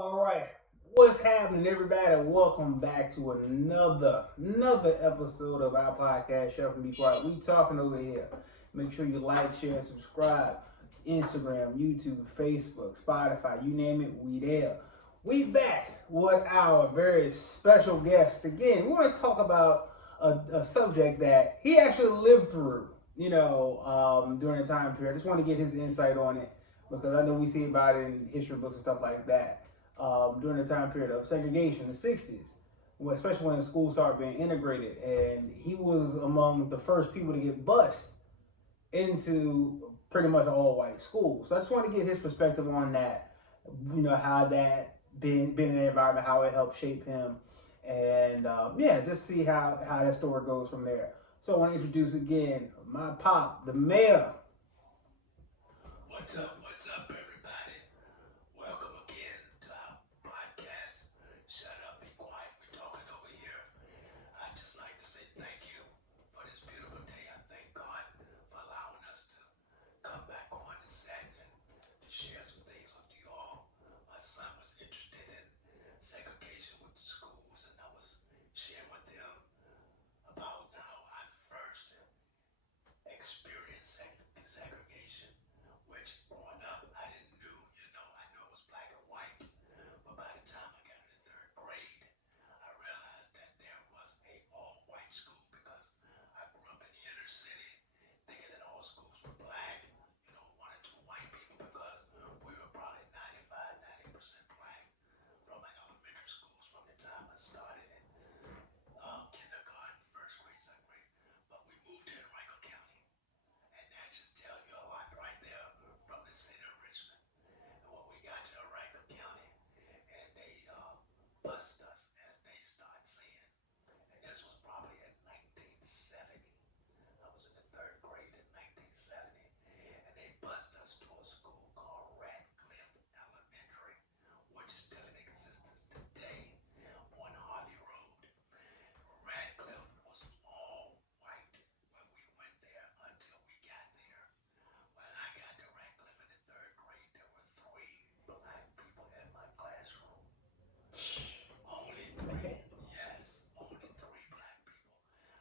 All right, what's happening, everybody? Welcome back to another episode of our podcast, Chef and Be Quiet. We talking over here. Make sure you like, share, subscribe. Instagram, YouTube, Facebook, Spotify, you name it, we there. We back with our very special guest again. We want to talk about a subject that he actually lived through. During the time period. I just want to get his insight on it because I know we see about it in history books and stuff like that during the time period of segregation, the 60s, especially when the schools started being integrated. And he was among the first people to get bused into pretty much all white schools. So I just want to get his perspective on that, how that been in the environment, how it helped shape him. And just see how that story goes from there. So I want to introduce again my pop, the mayor. What's up, everybody? Welcome again to our podcast. Shut up, be quiet. We're talking over here. I'd just like to say thank you for this beautiful day. I thank God for allowing us to come back on the set and to share some things with you all. My son was interested in segregation with the schools, and I was sharing with them about how I first experienced segregation, which growing up I didn't I knew it was black and white, but by the time I got in the third grade, I realized that there was a all-white school because I grew up in the inner city thinking that all schools were black, one or two white people because we were probably 90% black from my elementary schools from the time I started in kindergarten, first grade, second grade, but we moved here to Rankin County. And that just tells you a lot right there from the city of Richmond. And when we got to Rankin County, and they bust us, as they start saying, and this was probably in 1970. I was in the third grade in 1970, and they bust us to a school called Radcliffe Elementary, which is still in existence today on Harvey Road. Radcliffe was all white when we went there until we got there. When I got to Radcliffe in the third grade, there were 3 black people in my classroom. Only 3. Yes, only 3 black people.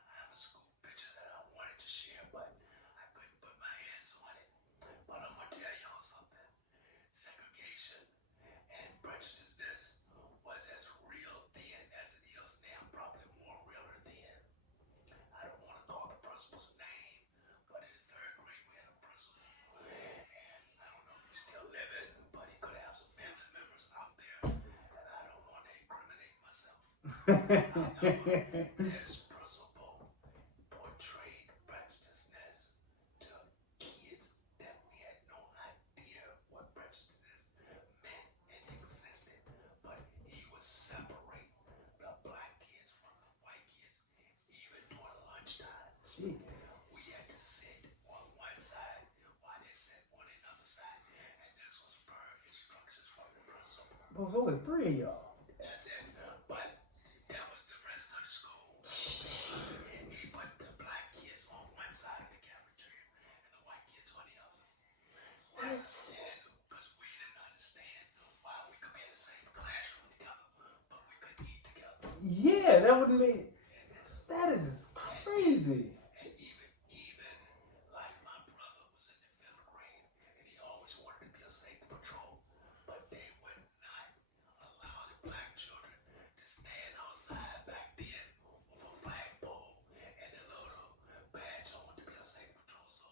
I have a school picture that I wanted to share, but I couldn't put my hands on it. But I'm going to tell y'all something. Segregation and prejudices was as real then as it is now, probably more realer then. I don't want to call the principal's name, but in the third grade we had a principal, and I don't know if he's still living, but he could have some family members out there, and I don't want to incriminate myself. However, this principal portrayed prejudiceness to kids that we had no idea what prejudice meant and existed, but he would separate the black kids from the white kids even during lunchtime. Jeez. We had to sit on one side while they sat on another side, and this was per instructions from the principal. There was only 3 of y'all. That's it. But that was the rest of the school. He put the black kids on one side of the cafeteria and the white kids on the other. That's it. Because we didn't understand why we could be in the same classroom together, but we couldn't eat together. Yeah, that would make. And this, That is crazy. and even like my brother was in the 5th grade, and he always wanted to be a safety patrol, but they would not allow the black children to stand outside back then with a flagpole and a little badge on to be a safety patrol. So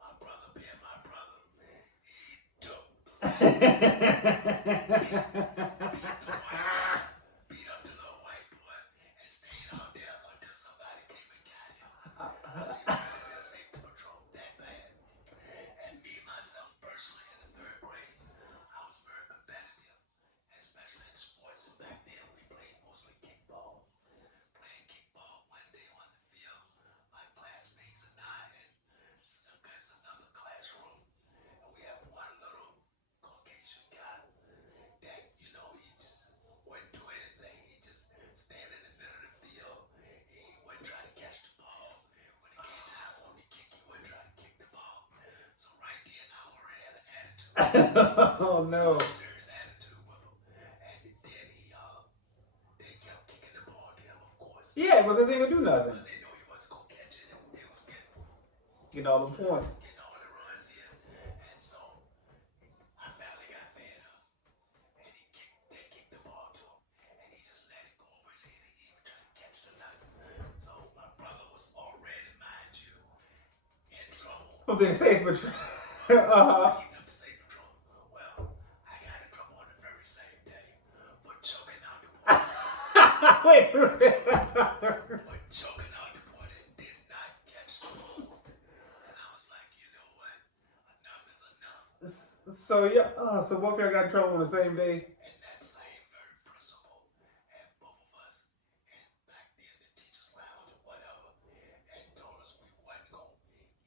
my brother, being my brother, he took the beat up the little white boy, and stayed out there until somebody came and got him. Because he wanted to be a safety patrol that bad. And me, myself, personally, in the third grade, I was very competitive, especially in sports. And back then, we played mostly kickball. Playing kickball one day on the field, my classmates and I, and that's another classroom. And we have one little Caucasian guy that, he just wouldn't do anything. He just stand in the middle of the field. He wouldn't try to catch the ball. When it came time for him to kick, he wouldn't try to kick the ball. So right then, I already had an attitude. Oh no. Serious attitude with him. Yeah, because they ain't gonna do nothing. Because they knew he wasn't going to catch it, and they was Get all the points. getting all the runs here. And so I finally got fed up, and they kicked the ball to him, and he just let it go over his head. He didn't even try to catch it or nothing. So my brother was already, mind you, in trouble. For being safe, but Beating up the safe trouble. Well, I got in trouble on the very same day for choking out the boy. wait. For choking out the boy that did not catch the ball. And I was like, you know what? Enough is enough. So yeah, so both y'all got in trouble on the same day. And that same very principal had both of us in back then the teacher's lounge or whatever, and told us we wasn't gonna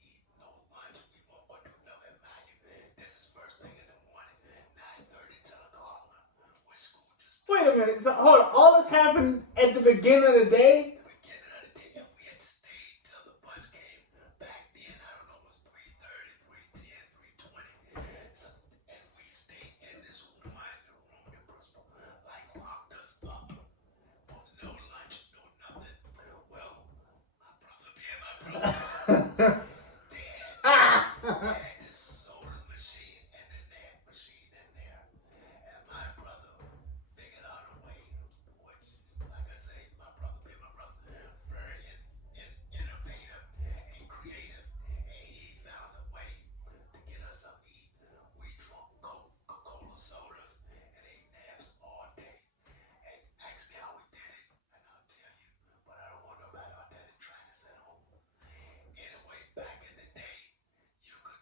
eat no lunch. We weren't gonna do nothing. Mind you, this is first thing in the morning, 9:30, 10 o'clock, when school just Wait a minute. So hold on. All this happened at the beginning of the day. the beginning of the day, and we had to stay till the bus came. Back then, I don't know, it was 3:30, 3:10, 3:20. So, and we stayed in this one room. The principal like locked us up with no lunch, no nothing. Well, my brother being my brother, they had this soda machine and the nap machine in there. And my brother figured out a way, which, like I say, my brother being my brother, very innovative and creative. And he found a way to get us something to eat. We drunk Coca-Cola sodas and ate naps all day. And ask me how we did it, and I'll tell you. But I don't want nobody out there to try this at home. Anyway, back in the day, you could,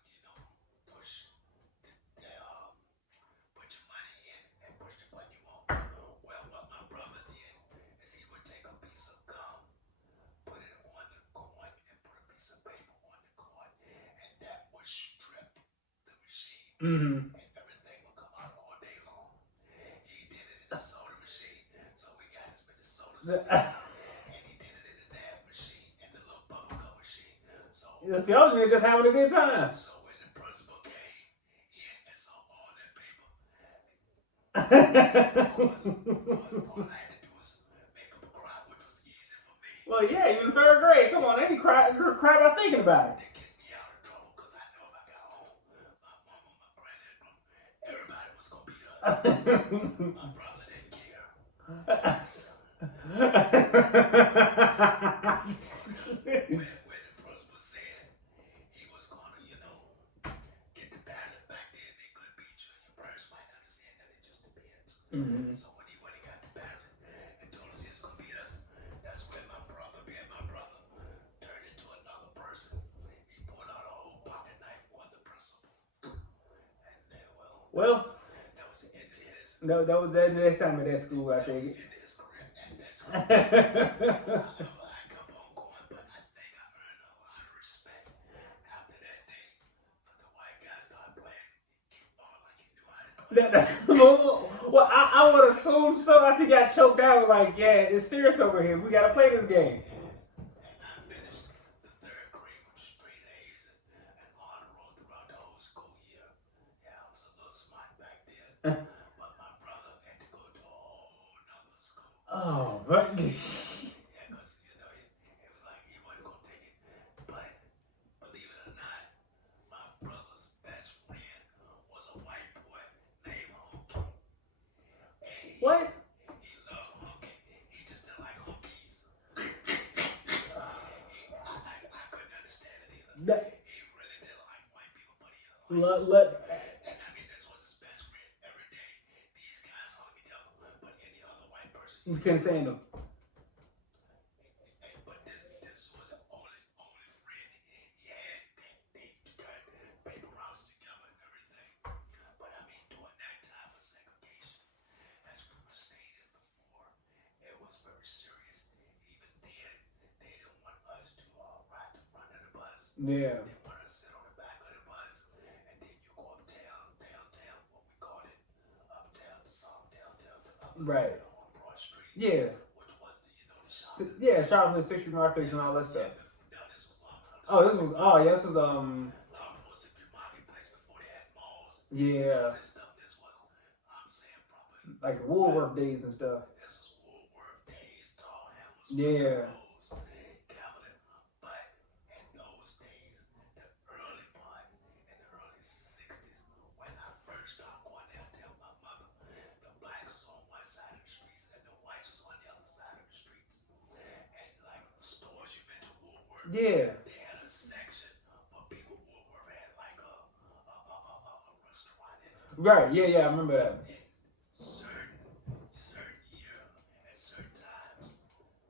push put your money in and push the button you want. Well, what my brother did is he would take a piece of gum, put it on the coin, and put a piece of paper on the coin, and that would strip the machine, and everything would come out all day long. He did it in the soda machine, so we got as many sodas as and he did it in the nap machine and the little bubble gum machine. So See, y'all niggas just having a good time. so when the principal came in and saw all that paper, all I had to do was make up a cry, which was easy for me. Well, yeah, you in third grade. Come on, they can cry about thinking about To get me out of trouble, because I know if I got home, my mama, my granddad, everybody was going to beat us. it. My brother didn't care. When the principal said he was going to, get the ballot back then, they could beat you. Your parents might understand that, it just depends. So when he went and got the ballot and told us he was going to beat us, that's when my brother, being my brother, turned into another person. He pulled out a whole pocket knife on the principal. And then, Well, that was the end of his. no, that was the next time at that school, I That was think. the end of his career at that school. However, I kept on going, but I think I earned a lot of respect after that day. But the white guy started playing kickball like he knew how to play. Well, I would assume so. After he got choked out, like, yeah, it's serious over here. We gotta play this game. And I finished the third grade with straight A's and honor roll throughout the whole school year. Yeah, I was a little smart back then. But my brother had to go to a whole nother school. Oh, but Yeah, because, it was like he wasn't going to take it. But, believe it or not, my brother's best friend was a white boy named Honky. And what? He loved honky. He just didn't like honkies. I couldn't understand it either. He really didn't like white people, but he liked And I mean, this was his best friend. Every day, these guys hung together. But any other white person, You couldn't stand him. but this was the only friend he had. They got paper routes together and everything. But I mean, during that time of segregation, as we were stating before, it was very serious. Even then, they didn't want us to ride the front of the bus. Yeah. They wanted us to sit on the back of the bus, and then you go uptown, downtown, what we called it, uptown to some, downtown to others. Right. On Broad Street. Yeah. Which was the shopping. Yeah, shopping, 60 markets and all that stuff. Now this was Longford. This was, Longford was the marketplace before they had malls. yeah, This stuff, this was, I'm saying, probably, like the Woolworth days and stuff. this was Woolworth days, Tall Hamlets Yeah. Catholic. But in those days, the early part, in the early 60s, when I first started going there, I tell my mother, the blacks was on one side of the streets and the whites was on the other side of the streets. And like stores you went to Woolworth, Yeah. they had a section for people. Woolworth had like a restaurant in it. Right. Yeah. Yeah. I remember that. In certain years, at certain times,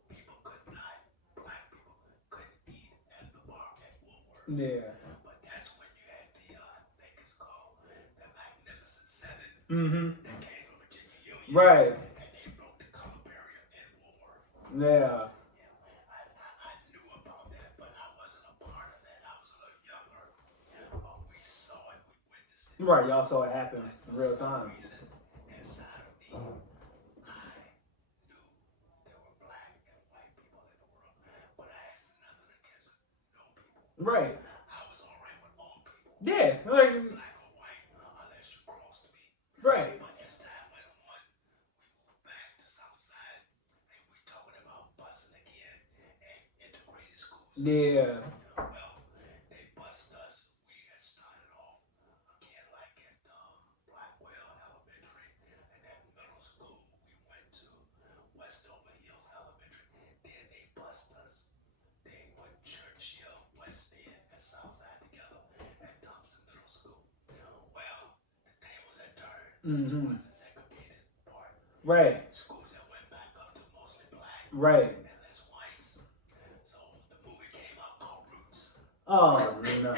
people could not, black people couldn't eat at the bar at Woolworth. Yeah. But that's when you had the, I think it's called the Magnificent Seven Mm-hmm. that came from Virginia Union. Right. And they broke the color barrier in Woolworth. Yeah. I knew about that, but I wasn't a part of that. I was a little younger. But we saw it, we witnessed it. Right. Y'all saw it happen But in for real some time. reason, inside of me, I knew there were black and white people in the world, but I had nothing against no people. Right. I was all right with all people, Yeah. Like. black or white, unless you crossed me. Right. But as time went on, we moved back to Southside, and we're talking about busing again and integrated schools. Yeah. Well, they bused us. We had started off again like at Blackwell Elementary, and at middle school we went to Westover Hills Elementary. Then they bused us. They put Churchill, West End, and Southside together at Thompson Middle School. Well, the tables had turned as far as the segregated part. Right. Schools that went back up to mostly black Right. and less whites. So the movie came out called Roots. Oh no.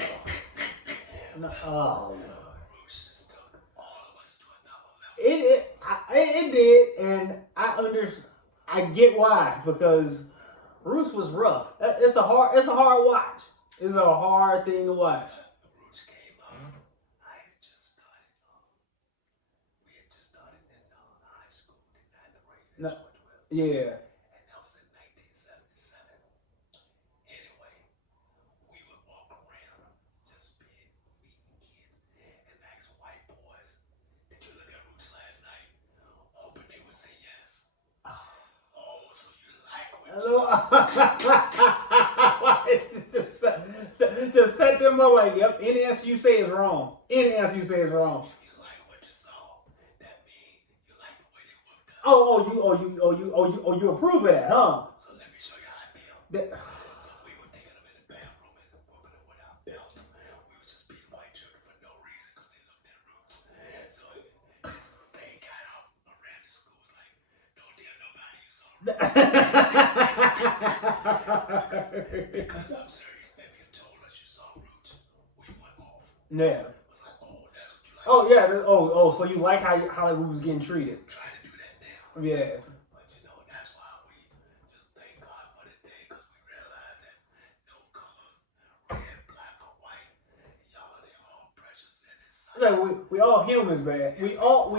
No. Oh no. Roots just took all of us to another level. It did, and I get why, because Roots was rough. It's a hard watch. It's a hard thing to watch. The Roots came out. I had just started. We had just started in high school. Didn't have the grade in No. 12. Yeah. And that was in 1977. Anyway, we would walk around just meeting kids and ask white boys, did you look at Roots last night? Hoping they would say yes. Oh, so you like what you Just set them up like, yep, any answer you say is wrong. Any answer you say is wrong. If you like what you saw, that means you like the way they whooped up. You approve of that, huh? So let me show you how I feel. That- So we were taking them in the bathroom and whooping them without belts. We were just beating white children for no reason because they looked at Roots. So this thing got out around the school. Was like, don't tell nobody you saw Roots. Because I'm serious. If you told us you saw Roots, we went off. Yeah. It was like, oh, that's what you like. Oh yeah. So you like how we was getting treated? Try to do that now. Yeah. But you know, that's why we just thank God for the day, because we realize that no colors, red, black, or white, y'all are all precious in His sight. Like we all humans, man. We all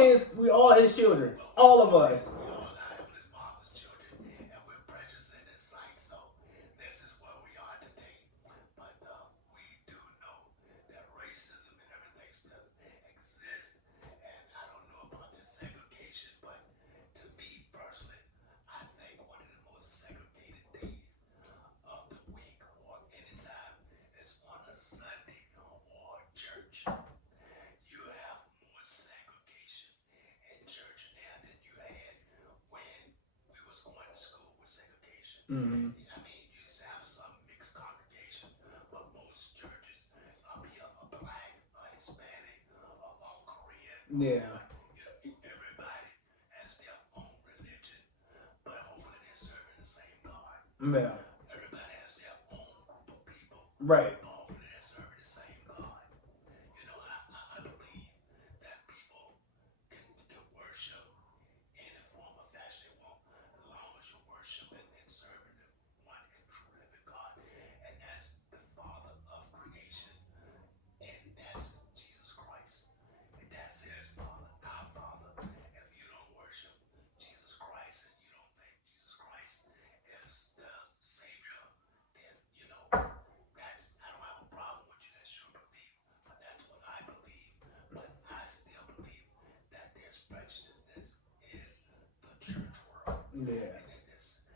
his children. All of us. We all are Heavenly Father's children, and we're precious in His sight. So this is where we are today. But we do know that racism and everything still exists. And I don't know about this segregation, but to me personally, I think one of the most segregated days of the week or any time is on a Sunday or church. You have more segregation in church now than you had when we was going to school with segregation. Mm-hmm. I mean, you used to have some mixed congregations, but most churches up here are black, are Hispanic, or Korean. Yeah. But, you know, everybody has their own religion, but hopefully they're serving the same God. Yeah. Everybody has their own group of people, Right. but hopefully they're serving the same God. You know, I believe that people can worship any form of fashion they want, as long as you're worshiping and serving the one and true living God. And that's the Father of creation. And that's Jesus Christ. And that's His Father, our Father. If you don't worship Jesus Christ and you don't think Jesus Christ is the Savior, then, you know, I don't have a problem with you. That's your belief. But that's what I believe. But I still believe that there's prejudice in the church world. Yeah. And that this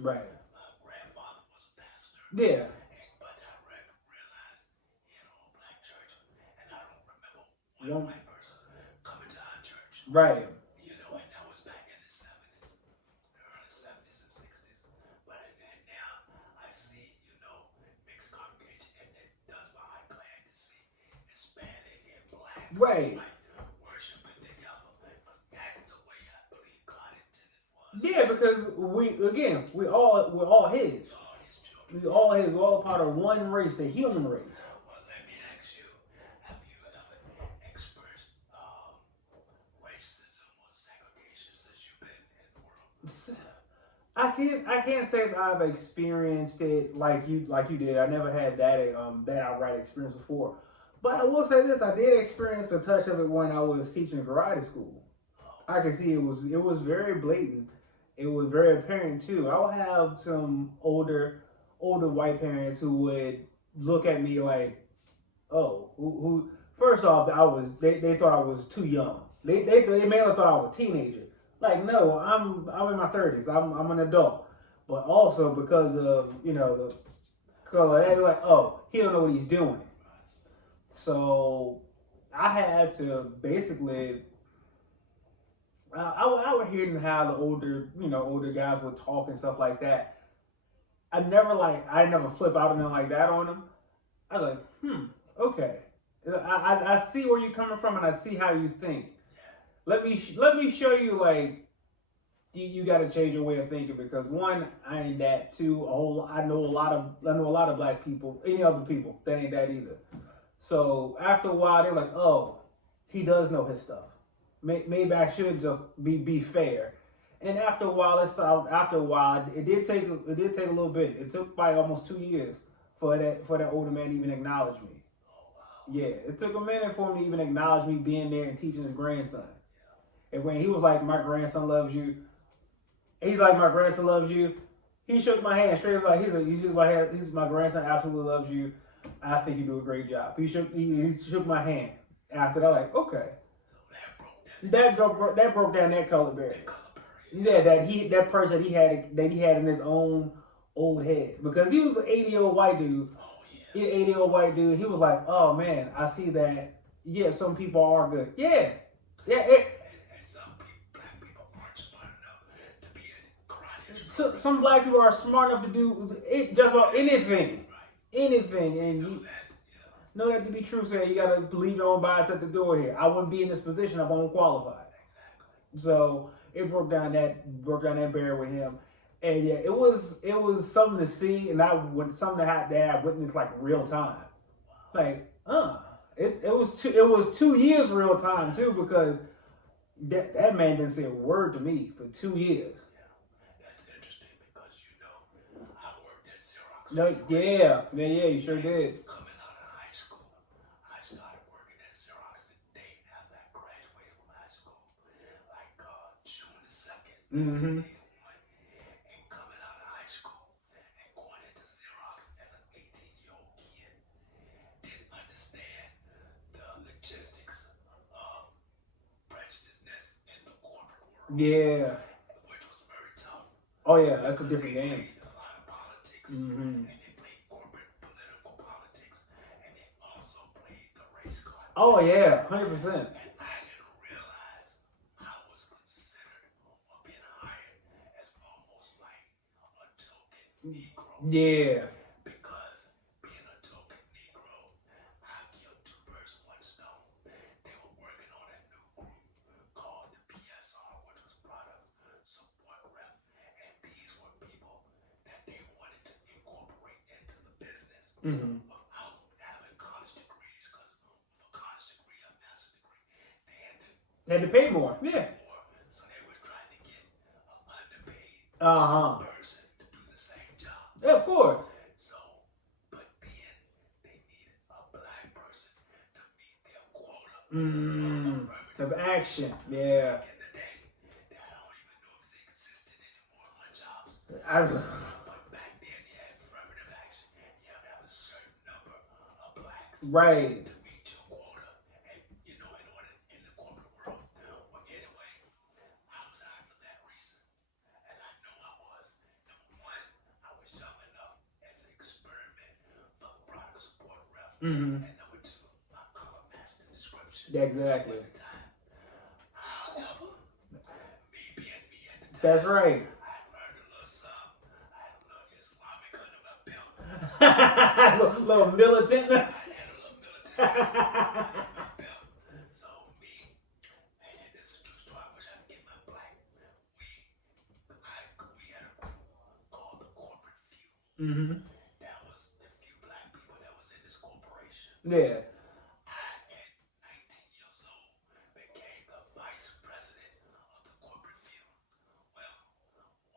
Right. My grandfather was a pastor. Yeah. But I realized he had an all black church, and I don't remember one white person coming to our church. Right. You know, and that was back in the 70s, the early 70s and 60s. But and now I see, you know, mixed congregation, and it does my eye glad to see Hispanic and blacks Right. worshiping together, because that is the way I believe God intended for us. Yeah, because we're all his. All his children. We all his. We're all a part of one race, the human race. Well, let me ask you: have you ever experienced racism or segregation since you've been in the world? I can't say that I've experienced it like you did. I never had that outright experience before. But I will say this: I did experience a touch of it when I was teaching karate school. I could see it was very blatant. It was very apparent too. I would have some older white parents who would look at me like, oh, who first off, they thought I was too young. They mainly thought I was a teenager. Like, no, I'm in my 30s. I'm an adult. But also because of, the color, they were like, oh, he don't know what he's doing. So I had to basically I would hear how the older guys would talk and stuff like that. I never flip out and like that on them. I was like, okay. I see where you're coming from and I see how you think. Let me show you, like, you got to change your way of thinking, because one, I ain't that. Two, I know a lot of black people, any other people that ain't that either. So after a while, they're like, oh, he does know his stuff. Maybe I should just be fair. And after a while, it did take a little bit. It took probably almost 2 years for that older man to even acknowledge me. Yeah, it took a minute for him to even acknowledge me being there and teaching his grandson. And when he was like, my grandson loves you. He's like, my grandson loves you. He shook my hand straight up, like, he's my grandson absolutely loves you. I think you do a great job. He shook my hand. After that, like, okay. That broke down that color barrier. Yeah, that person that he had in his own old head, because he was an 80-year-old white dude. He's an 80-year-old white dude. He was like, oh man, I see that. Yeah, some people are good. Yeah. And some black people aren't smart enough to be in karate. Some black people are smart enough to do it, just about anything. Anything. And you know that to be true, so you gotta believe your own bias at the door here. I wouldn't be in this position if I wasn't qualified. Exactly. So it broke down that barrier with him. And yeah, it was something to see, and something that I witnessed like real time. Like, it was 2 years real time too, because that man didn't say a word to me for 2 years. Yeah, that's interesting, because I worked at Xerox. No, yeah, you sure did. Coming out of high school, I started working at Xerox the day after I graduated from high school, like June the 2nd, 1981. And coming out of high school and going into Xerox as an 18-year-old kid, didn't understand the logistics of prejudices in the corporate world. Yeah. Which was very tough. Oh yeah, that's a different game. They played a lot of politics, and they played corporate political politics, and they also played the race card. Oh yeah, 100%. And I didn't realize I was considered or being hired as almost like a token Negro. Yeah. Because being a token Negro, I killed two birds with one stone. They were working on a new group called the PSR, which was Product Support Rep. And these were people that they wanted to incorporate into the business without having college degrees. Because with a college degree, a master's degree, they had to pay more. Yeah. So they were trying to get an underpaid person to do the same job. Yeah, of course. So, but then they needed a black person to meet their quota Of action. Yeah. back in the day. I don't even know if they existed anymore on jobs. But back then, you had affirmative action. You have to have a certain number of blacks Right. to meet your quota, and in order in the corporate world. Well, anyway, I was hired for that reason, and I know I was. Number one, Mm-hmm. And number two, my color matched the description Exactly. at the time. However, me being me at the time, That's right. I learned a little something. I had a little Islamic under my belt. Little militant. I had a little military under my belt. So me, and this is a true story. I wish I could get my black. We had a group called the Corporate Few. Mm-hmm. That was the few black people that was in this corporation. Yeah. I, at 19 years old, became the vice president of the Corporate Few. Well,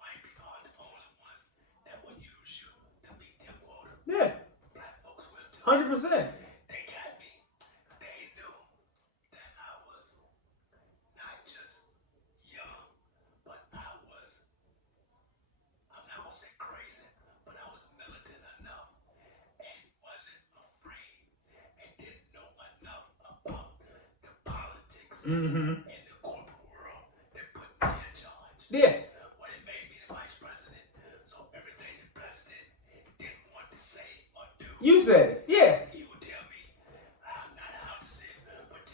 white people are the only ones that would use you to meet their quota. Yeah. Black folks will too. 100%. They got me. They knew that I was not just young, but I'm not gonna say crazy, but I was militant enough and wasn't afraid and didn't know enough about the politics Mm-hmm. in the corporate world that put me in charge. Yeah. Well, it made me the vice president, so everything the president didn't want to say or do, You said it. Yeah. he would tell me. I'm not how to say it, but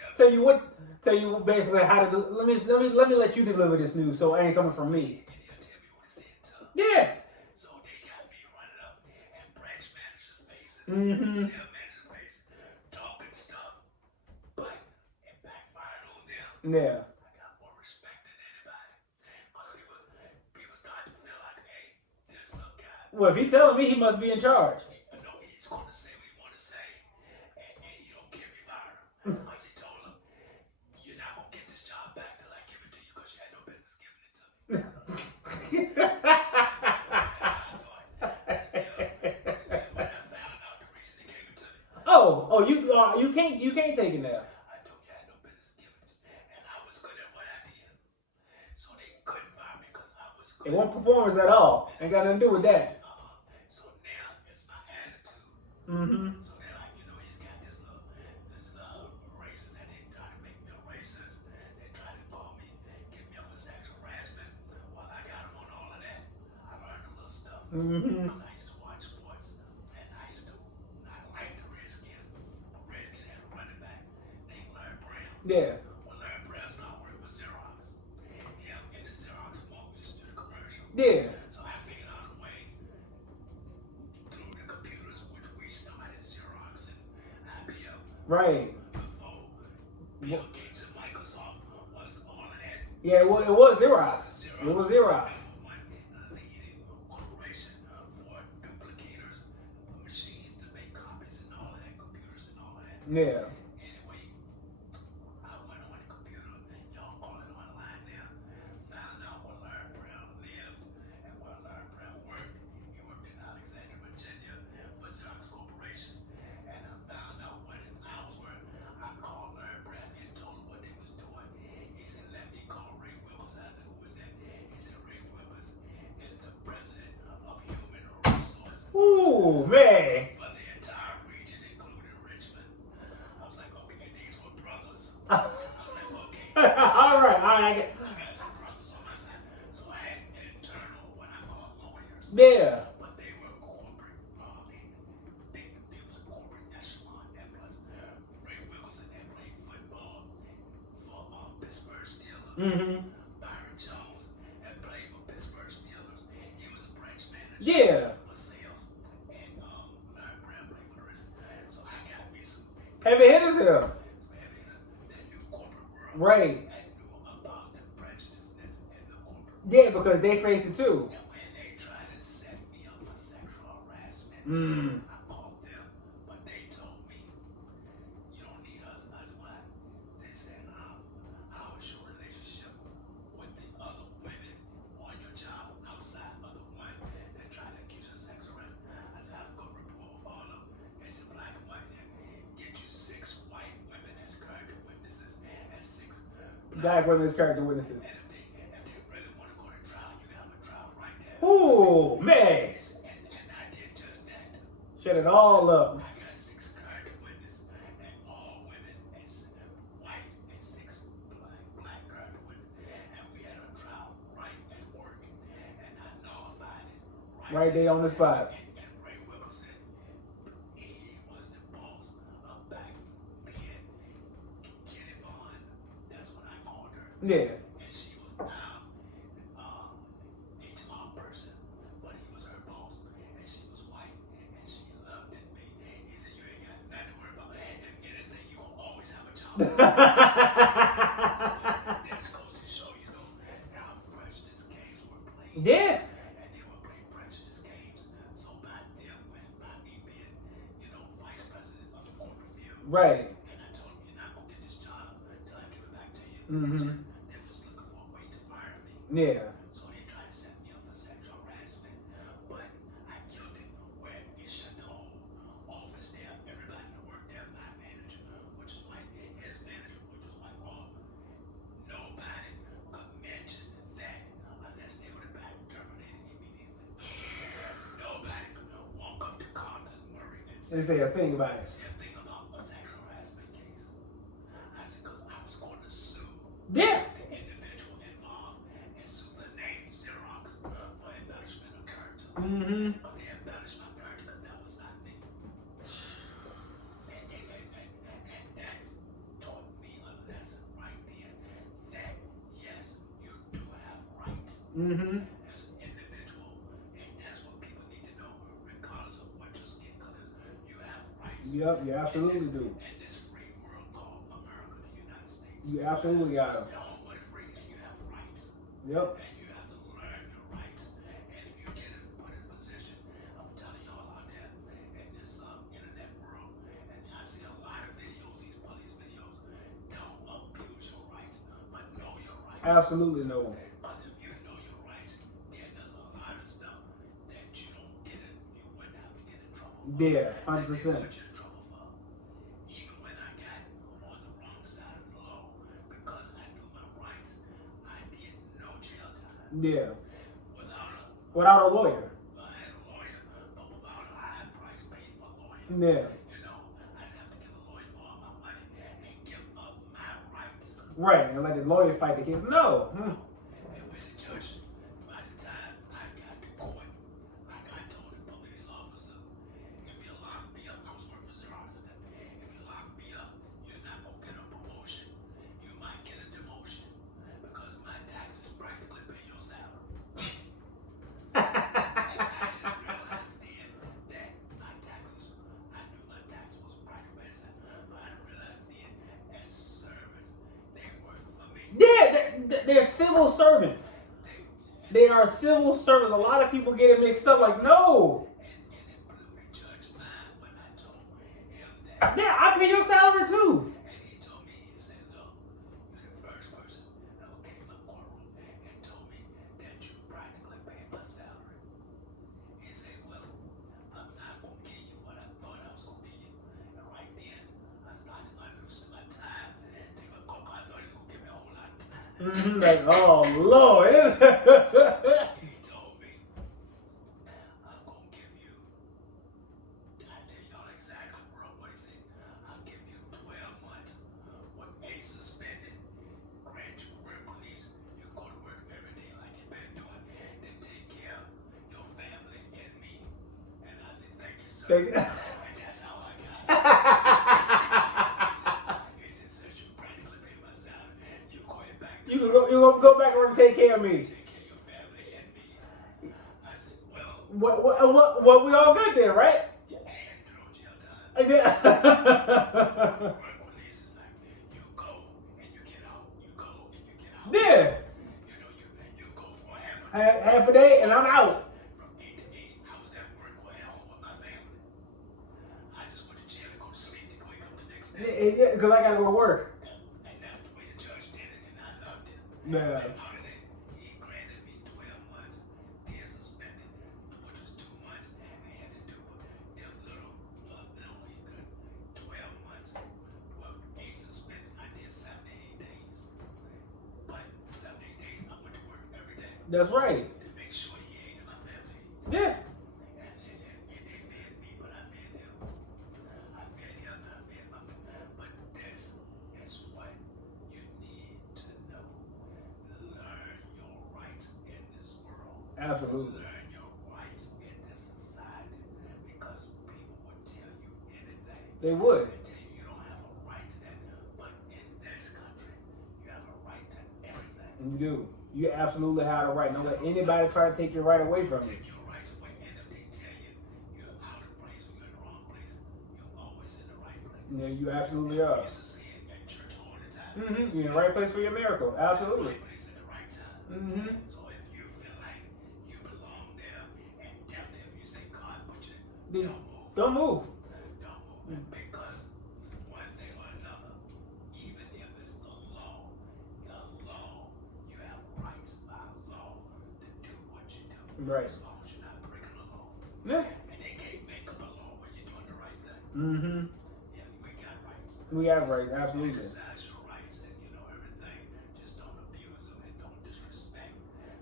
Tell you basically how to do. Let me let you deliver this news, so it ain't coming from me. and he'll tell me what to say too. Yeah. So they got me running up and branch managers' faces, Mm-hmm. sales managers' faces, talking stuff, but it backfired on them. Yeah. I got more respect than anybody because people started to feel like, hey, this little guy. Well, if he telling me, he must be in charge. No, he's going to say what he want to say, and he don't care if you fire him. Because he told him, you're not going to get this job back till I give it to you because you had no business giving it to me. That's how I thought. That's, when I found out the reason they gave it to me, Oh, you can't take it now. I told you I had no business giving it to me. And I was good at what I did. So they couldn't fire me because I was It good. wasn't performance at all. Ain't got nothing to do with that. So now it's my attitude. Mm-hmm. So they're like, he's got this racist, and they try to make me a racist. They try to call me, get me up for sexual harassment. Well, I got them on all of that. I learned a little stuff Mm-hmm. because I used to watch sports, and I like the Redskins, but Redskins had a running back named Larry Brown. Yeah. Well, Larry Brown started working with Xerox. Him and the Xerox folk used to do the commercial. Yeah. So I figured out a way through the computers, which we started Xerox and IBM. Right. Before Bill Gates and Microsoft was all of that. Yeah. It was Xerox. It was Xerox. One leading corporation for duplicators, for machines to make copies and all of that, computers and all of that. Yeah. Anyway, I went on the computer, y'all call it online now, found out where Larry Brown lived and where Larry Brown worked. He worked in Alexandria, Virginia for Xerox Corporation. And I found out what his hours were. I called Larry Brown and told him what they was doing. He said, let me call Ray Wilkes. I said, who is that? He said, Ray Wilkes is the president of Human Resources. Ooh, man. For the entire region, including Richmond. I was like, okay, and these were brothers. I was like, okay. All right. I got some brothers on my side. So I had internal, what I call lawyers. Yeah. But they were corporate. They was a corporate echelon. And plus, Ray Wilkerson had played football for Pittsburgh Steelers. Mm-hmm. Byron Jones had played for Pittsburgh Steelers. He was a branch manager. Yeah. For sales, and Larry Brown played for the rest. So I got me some Heavy hitters here. heavy hitters that knew corporate world Right. and knew about the prejudices in the corporate world. Yeah, because they face it too. And when they tried to set me up for sexual harassment, Mm. I called them, but they told me, you don't need us. That's why they said, how is your relationship with the other women on your job outside of the one that tried to accuse you of sexual harassment? I said, I have a good rapport with all of them. They said, black and white, get you 6 white women as character witnesses and 6 Black women's character witnesses. And if they really want to go to trial, you have a trial right there. Ooh, man. And I did just that. Shut it all up. I got 6 character witnesses, and all women, and white, and 6 black character witnesses. And we had a trial right at work, and I nullified it Right there on the spot. And Ray Wilkerson, he was the boss Yeah. And she was now HR person, but he was her boss, and she was white, and she loved it me. He said, "You ain't got nothing to worry about. If anything, you gonna always have a job." This goes to show, you know, how prejudice games were played. Yeah. And they were playing prejudice games. So by me being, you know, vice president of the corporate field, Right. and I told him, "You're not gonna get this job till I give it back to you." Mm-hmm. They was looking for a way to fire me. Yeah. So they tried to set me up for sexual harassment, but I killed it where it shut the whole office down. Everybody that worked there, my manager, which is white, his manager, which was white, all nobody could mention that unless they would have been terminated immediately. Nobody could walk up to Carlton Murray and They say a thing about it. say a thing about a sexual harassment case. I said, because I was going to sue Yeah. the individual involved and sue the name Xerox for embellishment of character. Mm-hmm. But they embellished my character because that was not me. And that taught me a lesson right then that yes, you do have rights Mm-hmm. as an individual, and that's what people need to know, regardless of what your skin color is. You have rights. Yep, you absolutely do. In this free world called America, the United States. You absolutely got it. You're home but free, and you have rights. Yep. And you have to learn your rights. And if you get put in a position, I'm telling y'all out there in this internet world, and I see a lot of videos, these police videos, don't abuse your rights, but know your rights. Absolutely no. Because if you know your rights, then there's a lot of stuff that you don't get in, you wouldn't have to get in trouble for. Yeah, That they 100%. put you in trouble for. Even when I got on the wrong side of the law, because I knew my rights, I did no jail time. Yeah. Without Without a a, lawyer. I had a lawyer, but without a high price paid for a lawyer. Yeah. You know, I'd have to give a lawyer all my money and give up my rights. Right. And let the lawyer fight the case. No. And when the judge, by the time I got to court, like I told the police officer, if you lock me up, I was working for Xerox at that. If you lock me up, you're not gonna get a promotion. You might get a demotion because my taxes practically pay your salary. And I didn't realize then that my taxes, I knew my tax was practically paying salary, but I didn't realize then as servants, they work for me. Yeah, they're civil servants. They are civil servants. A lot of people get it mixed up. Like, no. And it blew the judge's mind when I told him that. Yeah, I pay your salary too. And he told me, he said, "Look, you're the first person that came in my courtroom and told me that you practically paid my salary." He said, "Well, I'm not going to give you what I thought I was going to give you." And right then, I started unloosening my time. Take my coat, I thought he was going to give me a whole lot of time. Mm-hmm. Like, oh, Lord. He told me, "I'm going to give you," I tell y'all exactly what he said. "I'll give you 12 months with a suspended, grant you work release. You can go to work every day like you've been doing, then take care of your family and me." And I said, "Thank you, sir." Thank you. And that's how I got it. He said, "Since you practically pay my salary, you go ahead back. You go back and take care of me. Take care of your family and me." I said, "Well, What we all good there, right? yeah, I had to do no jail time. Work release is like you go and you get out. You go and you get out. Yeah. You know, you go for a half a day. Half a day and I'm out. From 8 to 8, I was at work or at home with my family. I just went to jail to go to sleep to wake up the next day. Because I got to go to work. And that's the way the judge did it, and I loved it. Yeah. And out of that, he granted me 12 months, 10 suspended, which was 2 months. I had to do them little, no, he could 12 months with 8 suspended. I did 78 days. But 78 days, I went to work every day That's right. to make sure he ate and my family ate. Yeah. And they fed me, but I fed them. I fed him, I fed my family. But this is what you need to know. Learn your rights in this world. Absolutely. Learn your rights in this society. Because people will tell you anything. They would. They tell you you don't have a right to that. But in this country, you have a right to everything. You do. You absolutely have the right. Don't let anybody try to take your right away from you. Take your rights away, and if they tell you you're out of place or you're in the wrong place, you're always in the right place. Yeah, you absolutely And are. we used to see it at church all the time. You're in the right place for your miracle. Absolutely. Right place at the right time. So if you feel like you belong there, and definitely if you say God put you, Then don't move. Don't move. Don't move. Because it's one thing or another, even if it's the law, you have rights by law to do what you do. Right. As long as you're not breaking the law. Yeah. And they can't make up a law when you're doing the right thing. Yeah, we got rights. We got rights, absolutely. Exercise your rights and everything. Just don't abuse them and don't disrespect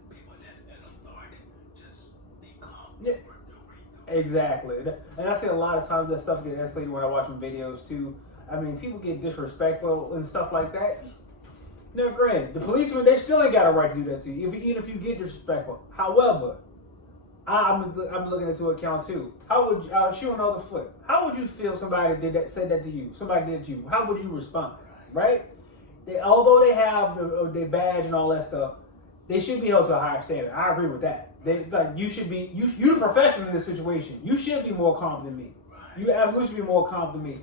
people that's in authority. Just be calm. Yeah. Exactly. And I see a lot of times that stuff gets escalated when I watch some videos too. I mean, people get disrespectful and stuff like that. Now, granted, the policemen, they still ain't got a right to do that to you, even if you get disrespectful. However, I'm looking into account too. How would shoot another foot? How would you feel somebody said that to you? Somebody did it to you. How would you respond? Right? Although they have their badge and all that stuff, they should be held to a higher standard. I agree with that. You should be you're the professional in this situation. You should be more calm than me. You absolutely should be more calm than me.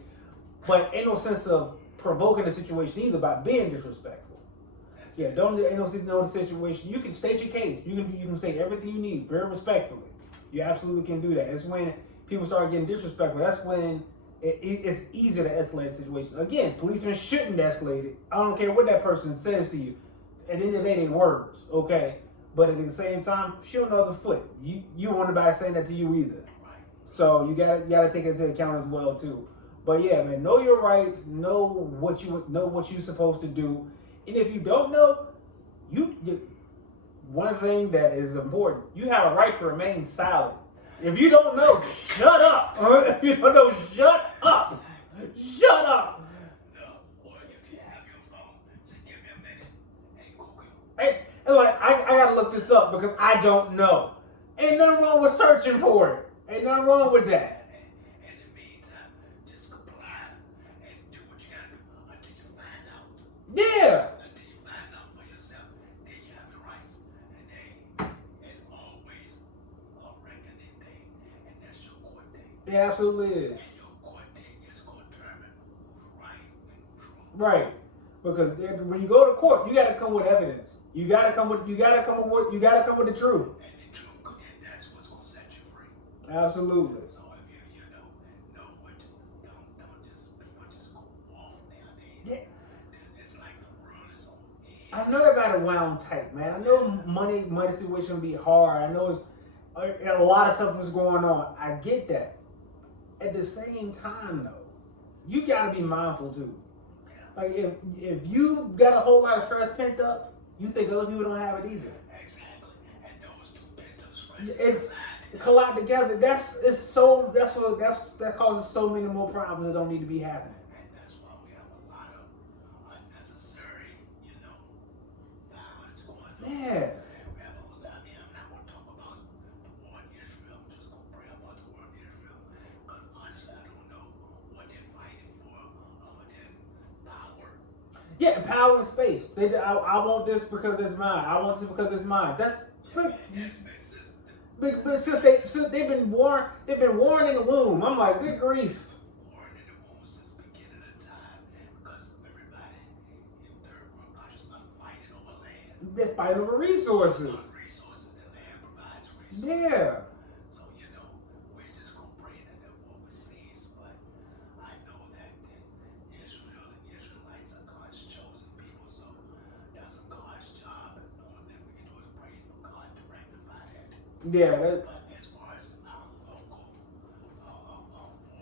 But ain't no sense of provoking the situation either by being disrespectful. Yeah, ain't no situation. You can state your case. You can state everything you need very respectfully. You absolutely can do that. It's when people start getting disrespectful. That's when it's easier to escalate the situation. Again, policemen shouldn't escalate it. I don't care what that person says to you. At the end of the day, they words, okay? But at the same time, shoot another foot. You don't want anybody saying that to you either. So you gotta take it into account as well too. But yeah, man, know your rights. Know what you're supposed to do. And if you don't know, one thing that is important, you have a right to remain silent. If you don't know, shut up. If you don't know, shut up. Shut up. Or if you have your phone, say, give me a minute and Google. Hey, I gotta look this up because I don't know. Ain't nothing wrong with searching for it. Ain't nothing wrong with that. In the meantime, just comply and do what you gotta do until you find out. Yeah. Until you find out for yourself, then you have the rights. And then there's always a reckoning day, and that's your court day. It absolutely is. And your court day is going to determine who's right and who's wrong. Right. Because when you go to court, you gotta come with evidence. You gotta come with the truth. And the truth, that's what's gonna set you free. Absolutely. So if you know what, don't just people just go off nowadays. Yeah. It's like the world is on edge. I know everybody wound tight, man. I know money situation be hard. I know it's a lot of stuff is going on. I get that. At the same time, though, you gotta be mindful too. Like if you got a whole lot of stress pent up, you think other people don't have it either. Exactly. And those two pent up stresses collide together. That causes so many more problems that don't need to be happening. And that's why we have a lot of unnecessary, violence going on. Yeah. We have I'm not going to talk about the war in Israel. I'm just going to pray about the war in Israel. Because honestly, I don't know what they're fighting for other than power. Yeah, power and space. I want this because it's mine. I want this because it's mine. That's but since they've been warned in the womb. I'm like, good grief. Warned in the womb since the beginning of time because everybody in third world countries are fighting over land. They fight over resources. Resources that land provides resources. Yeah. So we're just gonna pray that war will cease. But I know that Israel and the Israelites are God's chosen people. So that's a God's job, and the only thing we can do is pray for God to rectify that. Yeah. But as far as our local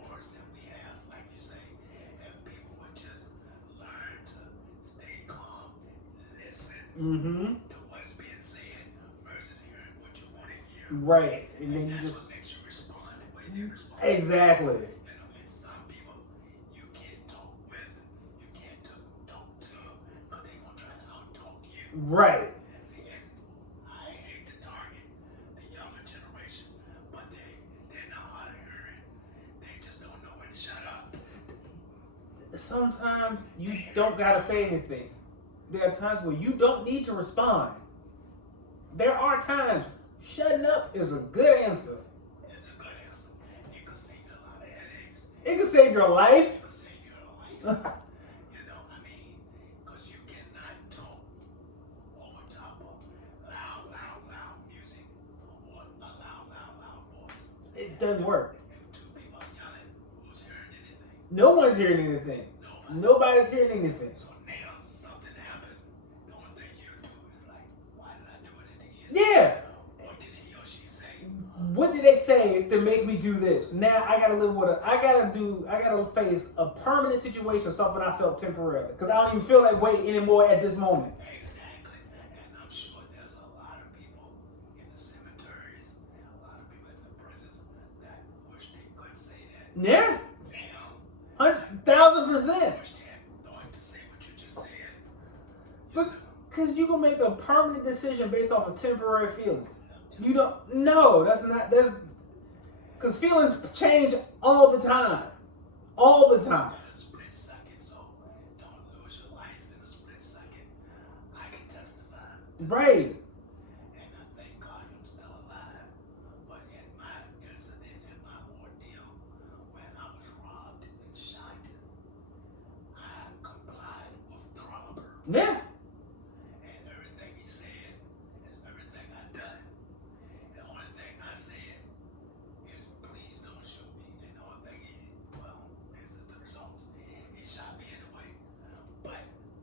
wars that we have, like you say, if people would just learn to stay calm, listen to what's being said versus hearing what you want to hear. Right. And then that's what makes you respond the way they respond. Exactly. And some people you can't talk with, you can't talk to, but they're gonna try to out-talk you. Right. See, and I hate to target the younger generation, but they're not hard of hearing. They just don't know when to shut up. Sometimes you don't gotta say anything. There are times where you don't need to respond. There are times shutting up is a good answer. It's a good answer. It could save you a lot of headaches. It can save your life. It could save your life. Because you cannot talk over top of loud music or a loud voice. It doesn't work. If two people are yelling, who's hearing anything? No one's hearing anything. Nobody's hearing anything. So now something happened. The only thing you do is like, why did I do it at the end? Yeah. What did he or she say? What did they say to make me do this? Now I gotta live with it. I gotta face a permanent situation, something I felt temporarily. Because I don't even feel that way anymore at this moment. Exactly. And I'm sure there's a lot of people in the cemeteries, a lot of people in the prisons that wish they could say that. Yeah. Damn. 1,000%. I wish they had thought to say what you just said. Because you gonna make a permanent decision based off of temporary feelings. You don't. No, that's because feelings change all the time. All the time. In a split second, so don't lose your life in a split second. I can testify. Right. And I thank God I'm still alive. But in my incident, in my ordeal, when I was robbed and shot, I complied with the robber. Yeah. And everything he said is everything I done. The only thing I said is, please don't shoot me. And the only thing this is the results. He shot me anyway. But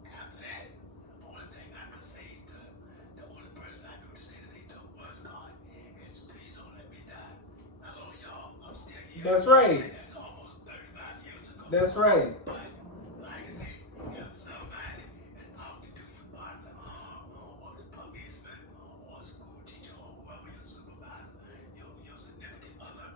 after that, the only thing I could say to the only person I knew to say that they took was God. Is please don't let me die. Hello, y'all. I'm still here. That's right. And that's almost 35 years ago. That's right. But like I say, if somebody is out to do your partner, or the policeman, or a school teacher, or whoever your supervisor, your significant other,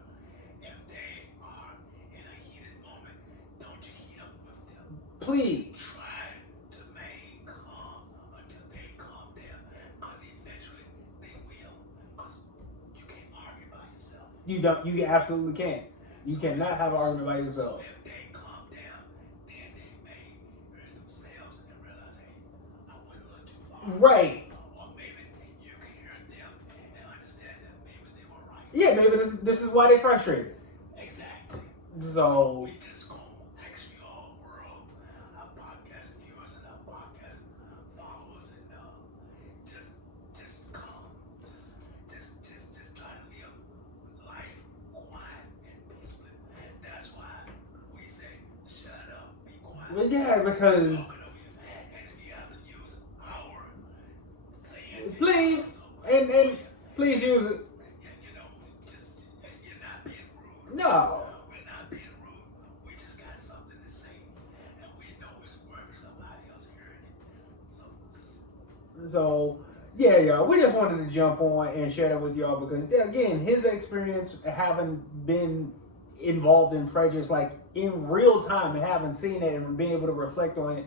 if they are in a heated moment, don't you heat up with them. Please. Try to remain calm until they calm down, because eventually they will. Because you can't argue by yourself. You don't. You absolutely can't. You cannot have an argument by So yourself. if they calm down, then they may hear themselves and realize, hey, I went a little too far. Right. Or maybe you can hear them and understand that maybe they were right. Yeah. Maybe this is why they frustrated. Exactly. So we just gonna ask you all, world, our podcast viewers and our podcast followers, and just calm, just try to live life quiet and peacefully. That's why we say, shut up, be quiet. Well, yeah, because Talking over you. And if you have to use our saying, please and please use it. you're not being rude. No. We're not being rude. We just got something to say, and we know it's worth somebody else hearing it. So yeah, y'all. We just wanted to jump on and share that with y'all because again, his experience having been involved in prejudice like in real time and having seen it and being able to reflect on it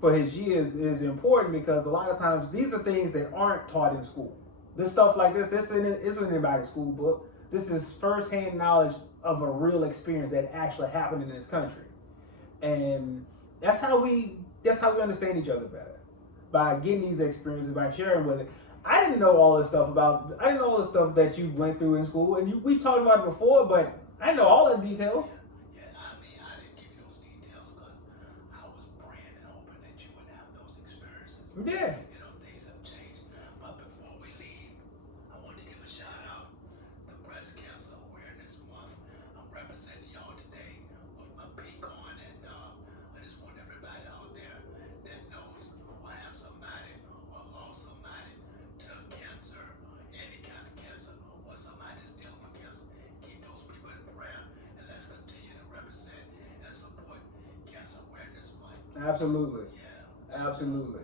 for his years is important because a lot of times these are things that aren't taught in school. This stuff like this isn't anybody's school book. This is firsthand knowledge of a real experience that actually happened in this country. And that's how we understand each other better. By getting these experiences, by sharing with it. I didn't know all this stuff that you went through in school, and we talked about it before, but I know all the details. Yeah, I mean, I didn't give you those details because I was praying and hoping that you would have those experiences. Yeah. Things have changed. But before we leave, I want to give a shout out to Breast Cancer Awareness Month. I'm representing y'all today with my pink on, and I just want everybody out there that knows or have somebody or lost somebody to cancer, any kind of cancer, or somebody that's dealing with cancer. Keep those people in prayer, and let's continue to represent and support Cancer Awareness Month. Absolutely. Yeah. Absolutely.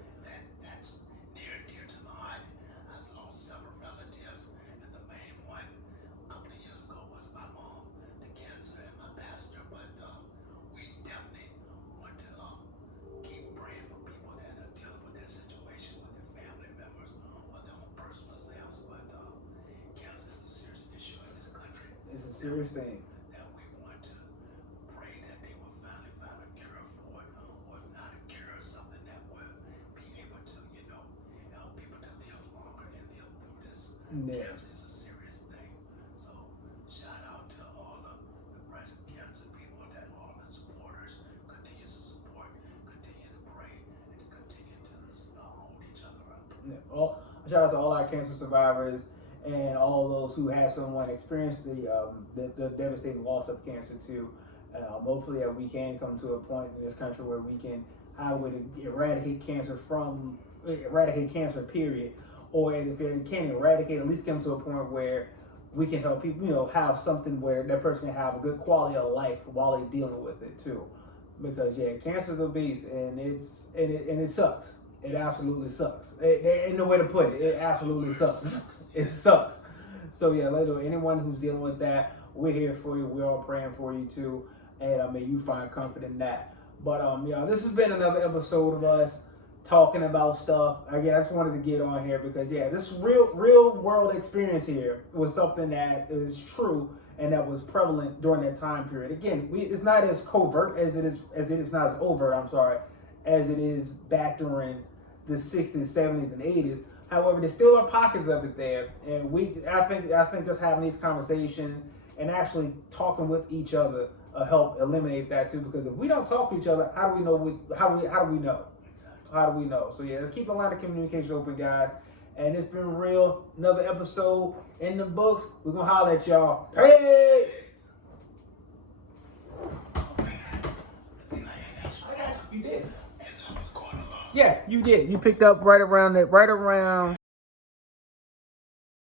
That's near and dear to my heart. I've lost several relatives, and the main one a couple of years ago was my mom to cancer and my pastor. But we definitely want to keep praying for people that are dealing with that situation with their family members or their own personal selves. But cancer is a serious issue in this country. It's a serious thing. That we want to pray that they will finally find a cure for it, or if not a cure, something that will be able Yeah. Cancer is a serious thing. So shout out to all of the breast cancer people, that all the supporters continue to support, continue to pray, and to continue to hold each other up. Yeah. Shout out to all our cancer survivors and all those who had someone experience the devastating loss of cancer too. Hopefully, we can come to a point in this country where we can how would eradicate cancer period, or if it can't eradicate, at least come to a point where we can help people, have something where that person can have a good quality of life while they're dealing with it too. Because cancer's a beast, and it sucks. It absolutely sucks. There ain't no way to put it. It absolutely sucks. It sucks. So anyone who's dealing with that, we're here for you. We're all praying for you too, and may you find comfort in that. But this has been another episode of us talking about stuff. Again, I just wanted to get on here because this real world experience here was something that is true and that was prevalent during that time period. Again, it's not as covert as it is not as overt. I'm sorry, as it is back during the 60s, 70s, and 80s. However, there still are pockets of it there, and I think just having these conversations and actually talking with each other help eliminate that too. Because if we don't talk to each other, how do we know? How do we know? Exactly. How do we know? So let's keep a line of communication open, guys. And it's been real. Another episode in the books. We're gonna holler at y'all. Peace. You did. As I was going along. Yeah, you did. You picked up right around.